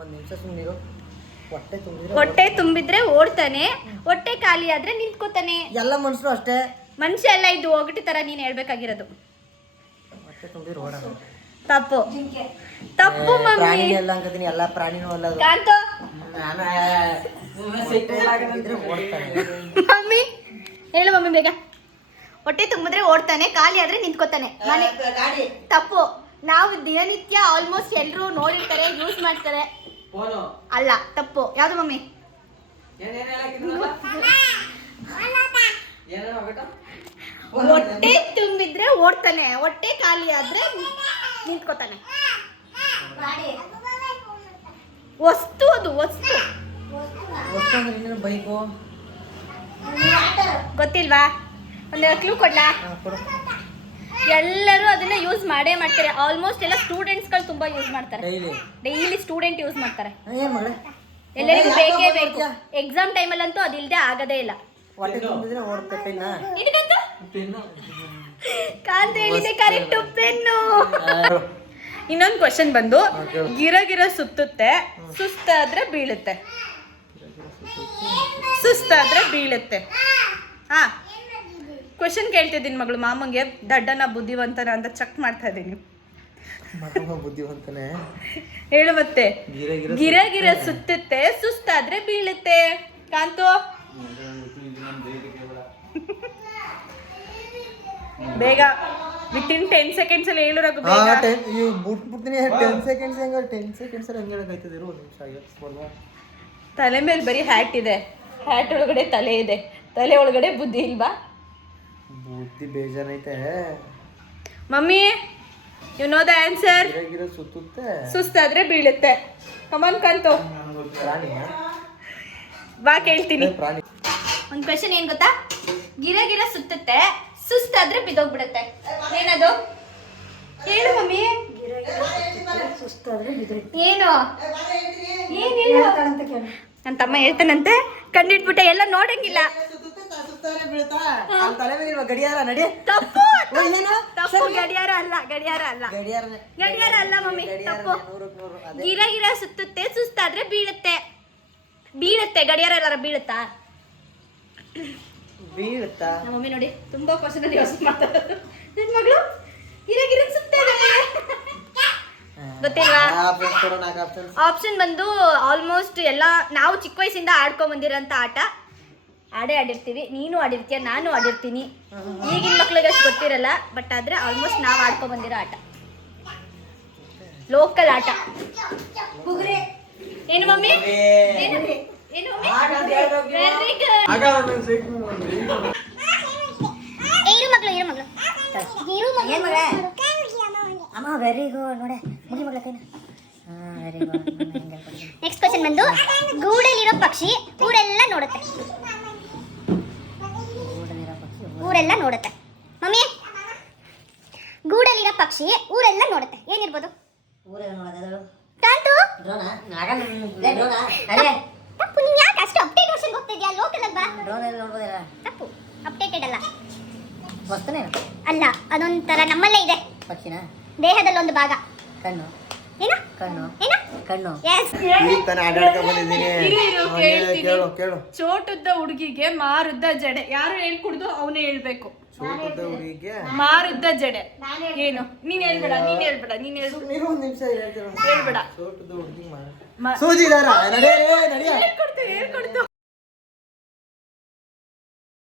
ಒಂದು ನಿಮಿಷ ಸುಮ್ಮನಿರು. ಹೊಟ್ಟೆ ತುಂಬಿದ್ರೆ ಓಡ್ತಾನೆ, ಹೊಟ್ಟೆ ಖಾಲಿ ಆದ್ರೆ ನಿಂತ್ಕೋತಾನೆ. ಎಲ್ಲ ಮನುಷ್ಯರು ಅಷ್ಟೇ. ಮನುಷ್ಯ ಎಲ್ಲ ಇದು ಒಗಟಿ ತರ ನೀನ್ ಹೇಳ್ಬೇಕಾಗಿರೋದು. ಹೊಟ್ಟೆ ತುಂಬಿದ್ರೆ ಓಡೋಣ. ತಪ್ಪು ತಪ್ಪು ಮಮ್ಮಿ. ಪ್ರಾಣಿ ಎಲ್ಲ ಅನ್ಕೋತೀನಿ, ಎಲ್ಲ ಪ್ರಾಣಿನೂ ಅಲ್ಲ ಅದು. ಕಾಂತೋ ಮಮ್ಮಿ ಹೇಳು ಮಮ್ಮಿ ಬೇಗ. ಹೊಟ್ಟೆ ತುಂಬಿದ್ರೆ ಓಡ್ತಾನೆ, ಖಾಲಿ ಆದ್ರೆ ನಿಂತ್ಕೋತಾನೆ. ತಪ್ಪು. ನಾವು ದಿನನಿತ್ಯ ಆಲ್ಮೋಸ್ಟ್ ಎಲ್ಲರೂ ನೋಡಿರ್ತಾರೆ, ಯೂಸ್ ಮಾಡ್ತಾರೆ. ಅಲ್ಲ, ತಪ್ಪು. ಯಾವ್ದು ಮಮ್ಮಿ? ಹೊಟ್ಟೆ ತುಂಬಿದ್ರೆ ಓಡ್ತಾನೆ, ಹೊಟ್ಟೆ ಖಾಲಿ ಆದ್ರೆ ನಿಂತ್ಕೋತಾನೆ. ವಸ್ತು ಅದು, ವಸ್ತು. ಬೈಕು ಗೊತ್ತಿಲ್ವಾ? ಒಂದು ಕ್ಲೂ ಕೊಡ್ಲಾ? ಎಲ್ಲರೂ ಅದನ್ನ ಯೂಸ್ ಮಾಡೇ ಮಾಡ್ತಾರೆ. ಆಲ್ಮೋಸ್ಟ್ ಎಲ್ಲ ಸ್ಟೂಡೆಂಟ್ಸ್ಗಳು ತುಂಬಾ ಯೂಸ್ ಮಾಡ್ತಾರೆ. ಡೈಲಿ ಸ್ಟೂಡೆಂಟ್ ಯೂಸ್ ಮಾಡ್ತಾರೆ. ಎಲ್ಲರಿಗೂ ಬೇಕೇ ಬೇಕು. ಎಕ್ಸಾಮ್ ಟೈಮಲ್ಲಂತೂ ಅದಿಲ್ಲದೆ ಆಗದೇ ಇಲ್ಲ. ಕಾಂತ ಹೇಳಿದೆ ಕರೆಕ್ಟ್. ಪೆನ್ನು. ಇನ್ನೊಂದು ಕ್ವಶನ್ ಬಂದು, ಗಿರ ಸುತ್ತುತ್ತೆ, ಸುಸ್ತಾದ್ರೆ ಬೀಳುತ್ತೆ. ಸುಸ್ತಾದ್ರೆ ಬೀಳುತ್ತೆ. ಹಾ, ಕ್ವಶನ್ ಕೇಳ್ತಿದ್ದೀನಿ ಮಗಳು. ಮಾಮಂಗೆ ದಡ್ಡನ ಬುದ್ಧಿವಂತನ ಅಂತ ಚೆಕ್ ಮಾಡ್ತಾ ಇದ್ದೀನಿ. ಬುದ್ಧಿವಂತನೇ ಹೇಳು ಮತ್ತೆ. ಗಿರ ಸುತ್ತುತ್ತೆ, ಸುಸ್ತಾದ್ರೆ ಬೀಳುತ್ತೆ. ಕಾಂತು ಬೇಗ, ವಿತಿನ್ 10 seconds ಅಲ್ಲಿ ಹೇಳು ರಘು. ತಲೆ ಮೇಲೆ ಬರೀ ಹ್ಯಾಟ್ ಇದೆ, ಹ್ಯಾಟ್ ಒಳಗಡೆ ತಲೆ ಇದೆ, ತಲೆ ಒಳಗಡೆ ಬುದ್ಧಿ ಇಲ್ವಾ? ಬುದ್ಧಿ ಬೇಜಾನೈತೆ mummy. You know the answer. ಸುತ್ತುತ್ತೆ, ಸುಸ್ತಾದ್ರೆ ಬೀಳುತ್ತೆ. ಕಮಾನ್ ಕಾಂತು, ಬಾ ಕೇಳ್ತೀನಿ. ಒಂದು ಕ್ವೆಶ್ಚನ್ ಏನ್ ಗೊತ್ತಾ? ಗಿರ ಸುತ್ತುತ್ತೆ, ಸುಸ್ತಾದ್ರೆ ಬಿದ್ದೋಗ್ಬಿಡುತ್ತೆ. ಏನದು? ಹೇಳು ಮಮ್ಮಿ. ಏನು? ನನ್ನ ತಮ್ಮ ಹೇಳ್ತಾನಂತೆ, ಕಂಡಿಟ್ಬಿಟ್ಟೆ. ಎಲ್ಲ ನೋಡಂಗಿಲ್ಲ. ತಪ್ಪು ತಪ್ಪು. ಗಡಿಯಾರ ಅಲ್ಲ, ಗಡಿಯಾರ ಅಲ್ಲ, ಗಡಿಯಾರ ಅಲ್ಲ ಮಮ್ಮಿ. ತಪ್ಪು. ಗಿರ ಸುತ್ತುತ್ತೆ, ಸುಸ್ತಾದ್ರೆ ಬೀಳುತ್ತೆ. ಬೀಳುತ್ತೆ. ಗಡಿಯಾರ ಎಲ್ಲಾರ ಬೀಳುತ್ತಾ? ಬೀಳುತ್ತಾ? ನಮ್ಮ ಮಮ್ಮಿ ನೋಡಿ ತುಂಬಾ ಕ್ವಶನ್ ಅಲ್ಲಿ ಯೋಚನೆ ಮಾಡ್ತಾರೆ. ನನ್ನ ಮಗಳು ಗಿರ ಸುತ್ತೇನೆ. ಗೊತ್ತಿಲ್ವಾ? ಆಪ್ಷನ್ ಬಂದು ಆಲ್ಮೋಸ್ಟ್ ಎಲ್ಲ ನಾವು ಚಿಕ್ಕ ವಯಸ್ಸಿಂದ ಆಡ್ಕೊಂಡ್ ಬಂದಿರೋಂಥ ಆಟ. ಆಡಿರ್ತೀವಿ. ನೀನು ಆಡಿರ್ತೀಯ, ನಾನು ಆಡಿರ್ತೀನಿ. ಈಗಿನ ಮಕ್ಳಿಗೆ ಅಷ್ಟು ಗೊತ್ತಿರಲ್ಲ, ಬಟ್ ಆದ್ರೆ ಆಲ್ಮೋಸ್ಟ್ ನಾವು ಆಡ್ಕೊಂಡ್ ಬಂದಿರೋ ಆಟ, ಲೋಕಲ್ ಆಟ. ಏನು ಮಮ್ಮಿ? ಏನು ಮಮ್ಮಿ? Very good. ನೋಡಿ ಮುಗಿ ಮಗಳ ಕೈನ. ನೆಕ್ಸ್ಟ್ ಕ್ವೆಶ್ಚನ್ ಬಂದು, ಗೂಡಲ್ಲಿರೋ ಪಕ್ಷಿ ಊರೆಲ್ಲ ನೋಡುತ್ತೆ. ಊರೆಲ್ಲ ನೋಡುತ್ತೆ. ಮಮ್ಮಿ, ಗೂಡಲ್ಲಿರೋ ಪಕ್ಷಿ ಊರೆಲ್ಲ ನೋಡುತ್ತೆ. ಏನಿರ್ಬೋದು? ತಪ್ಪು. ನೀನ್ ಯಾಕೆ ಅಷ್ಟು ಅಪ್ಡೇಟ್ ವರ್ಷನ್ ಹೋಗ್ತಾ ಇದೆಯಾ? ಲೋಕಲ್ ಅಲ್ವಾ? ತಪ್ಪು. ಅಪ್ಡೇಟೆಡ್ ಅಲ್ಲ. ಅಲ್ಲ, ಅದೊಂಥರ ನಮ್ಮಲ್ಲೇ ಇದೆ. ಪಕ್ಷಿನ ದೇಹದಲ್ಲಿ ಒಂದು ಭಾಗ. ಕಣ್ಣು. ಏನು? ಕಣ್ಣು. ಏನು? ಕಣ್ಣು. ಚೋಟುದ್ದ ಹುಡುಗಿಗೆ ಮಾರುದ್ದ ಜಡೆ. ಯಾರು ಹೇಳ್ಕೊಡ್ದು ಅವನೇ ಹೇಳ್ಬೇಕು. ಮಾರುದ್ದ ಜಡೆ ಏನು? ನೀನ್ ಹೇಳ್ಬೇಡ, ನೀನ್ ಹೇಳ್ಬೇಡ, ನೀನ್ ಹೇಳ್ಬೇಡ. ಹೇಳ್ಕೊಡ್ತೀನಿ.